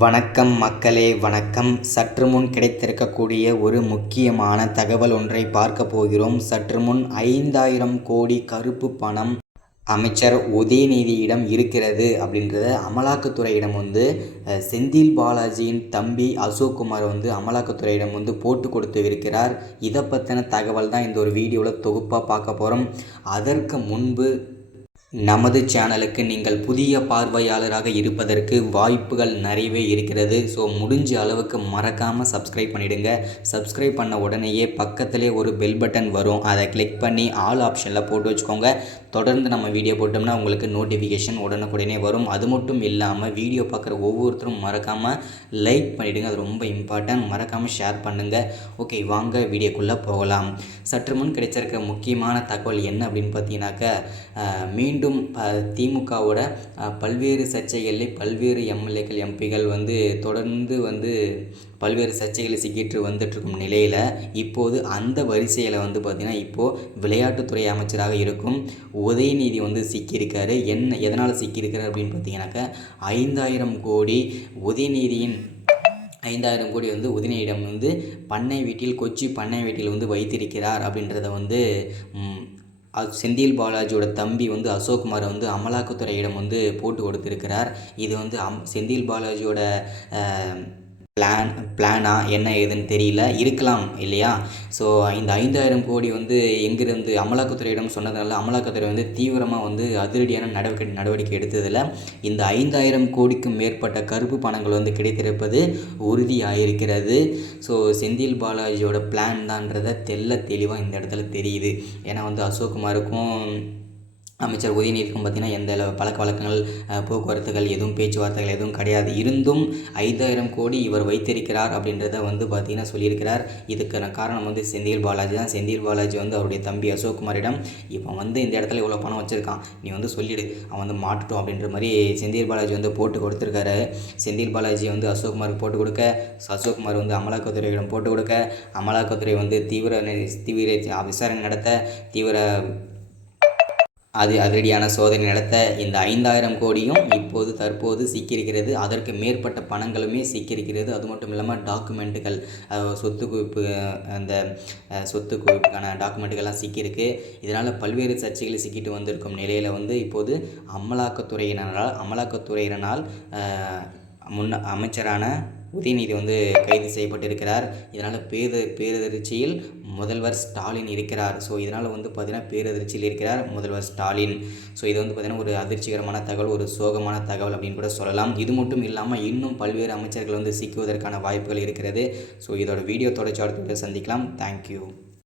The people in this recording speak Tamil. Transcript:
வணக்கம் மக்களே, வணக்கம். சற்று முன் கிடைத்திருக்கக்கூடிய ஒரு முக்கியமான தகவல் ஒன்றை பார்க்க போகிறோம். சற்று முன் 5000 கோடி கருப்பு பணம் அமைச்சர் உதயநிதியிடம் இருக்கிறது அப்படின்றத அமலாக்கத்துறையிடம் செந்தில் பாலாஜியின் தம்பி அசோக்குமார் அமலாக்கத்துறையிடம் போட்டு கொடுத்து இருக்கிறார். இதை பற்றின தகவல் தான் இந்த ஒரு வீடியோவில் தொகுப்பாக பார்க்க போகிறோம். அதற்கு முன்பு நமது சேனலுக்கு நீங்கள் புதிய பார்வையாளராக இருப்பதற்கு வாய்ப்புகள் நிறையவே இருக்கிறது. ஸோ முடிஞ்ச அளவுக்கு மறக்காமல் சப்ஸ்கிரைப் பண்ணிவிடுங்க. சப்ஸ்கிரைப் பண்ண உடனேயே பக்கத்திலே ஒரு பெல் பட்டன் வரும். அதை கிளிக் பண்ணி ஆல் ஆப்ஷனில் போட்டு வச்சுக்கோங்க. தொடர்ந்து நம்ம வீடியோ போட்டோம்னா உங்களுக்கு நோட்டிஃபிகேஷன் உடனுக்குடனே வரும். அது மட்டும் இல்லாமல் வீடியோ பார்க்குற ஒவ்வொருத்தரும் மறக்காமல் லைக் பண்ணிவிடுங்க. அது ரொம்ப இம்பார்ட்டன்ட். மறக்காமல் ஷேர் பண்ணுங்கள். ஓகே, வாங்க வீடியோக்குள்ளே போகலாம். சற்று முன் கிடைச்சிருக்க முக்கியமான தகவல் என்ன அப்படின்னு பார்த்தீங்கன்னாக்கா, மீண்டும் திமுகவோட பல்வேறு சர்ச்சைகளில் பல்வேறு எம்எல்ஏக்கள் எம்பிகள் தொடர்ந்து பல்வேறு சர்ச்சைகளை சிக்கிட்டு வந்துட்டுருக்கும் நிலையில் இப்போது அந்த வரிசையில் பார்த்திங்கன்னா இப்போது விளையாட்டுத்துறை அமைச்சராக இருக்கும் உதயநிதி சிக்கியிருக்காரு. எதனால் சிக்கியிருக்காரு அப்படின்னு பார்த்தீங்கன்னாக்கா, 5000 கோடி உதயநிதியின் 5000 கோடி உதயநிதியிடம் பண்ணை வீட்டில் கொச்சி பண்ணை வீட்டில் வைத்திருக்கிறார் அப்படின்றத செந்தில் பாலாஜியோட தம்பி அசோக்குமார் அமலாக்கத்துறையிடம் போட்டு கொடுத்துருக்கிறார். இது செந்தில் பாலாஜியோட பிளானா என்ன ஏதுன்னு தெரியல, இருக்கலாம் இல்லையா? ஸோ இந்த 5000 கோடி எங்கிருந்து அமலாக்கத்துறையிடம் சொன்னதுனால அமலாக்கத்துறை தீவிரமாக அதிரடியான நடவடிக்கை எடுத்ததில் இந்த 5000 கோடிக்கும் மேற்பட்ட கருப்பு பணங்கள் கிடைத்திருப்பது உறுதியாயிருக்கிறது. ஸோ செந்தில் பாலாஜியோட பிளான் தான்றதை தெளிவாக இந்த இடத்துல தெரியுது. ஏன்னா அசோக்குமாருக்கும் அமைச்சர் உதயநிதிக்கும் பார்த்திங்கன்னா எந்த பழக்க வழக்கங்கள் போக்குவரத்துகள் எதுவும் பேச்சுவார்த்தைகள் எதுவும் கிடையாது. இருந்தும் 5000 கோடி இவர் வைத்திருக்கிறார் அப்படின்றத பார்த்திங்கன்னா சொல்லியிருக்கிறார். இதுக்கான காரணம் செந்தில் பாலாஜி தான். செந்தில் பாலாஜி அவருடைய தம்பி அசோக்குமாரிடம் இப்போ இந்த இடத்துல இவ்வளோ பணம் வச்சுருக்கான், நீ சொல்லிவிடு, அவன் மாட்டுட்டோம் அப்படின்ற மாதிரி செந்தில் பாலாஜி போட்டு கொடுத்துருக்காரு. செந்தில் பாலாஜி அசோக்குமாருக்கு போட்டு கொடுக்க, அசோக்குமார் அமலாக்கத்துறையிடம் போட்டு கொடுக்க, அமலாக்கத்துறை தீவிர விசாரணை நடத்த, அதிரடியான சோதனை நடத்த இந்த 5000 கோடியும் தற்போது சிக்கியிருக்கிறது. அதற்கு மேற்பட்ட பணங்களுமே சிக்கியிருக்கிறது. அது மட்டும் இல்லாமல் டாக்குமெண்ட்டுகள், சொத்து குவிப்புக்கான டாக்குமெண்ட்டுகள்லாம் சிக்கியிருக்கு. இதனால் பல்வேறு சர்ச்சைகள் சிக்கிட்டு வந்திருக்கும் நிலையில் இப்போது அமலாக்கத்துறையினரால் அமைச்சரான உதயநிதி கைது செய்யப்பட்டிருக்கிறார். இதனால் பேரதிர்ச்சியில் முதல்வர் ஸ்டாலின் இருக்கிறார். ஸோ இதனால் பார்த்திங்கன்னா பேரதிர்ச்சியில் இருக்கிறார் முதல்வர் ஸ்டாலின். ஸோ இது பார்த்திங்கன்னா ஒரு அதிர்ச்சிகரமான தகவல், ஒரு சோகமான தகவல் அப்படின்னு கூட சொல்லலாம். இது மட்டும் இல்லாமல் இன்னும் பல்வேறு அமைச்சர்கள் சிக்குவதற்கான வாய்ப்புகள் இருக்கிறது. ஸோ இதோட வீடியோ தொடர்ச்சி அடுத்த சந்திக்கலாம். தேங்க்யூ.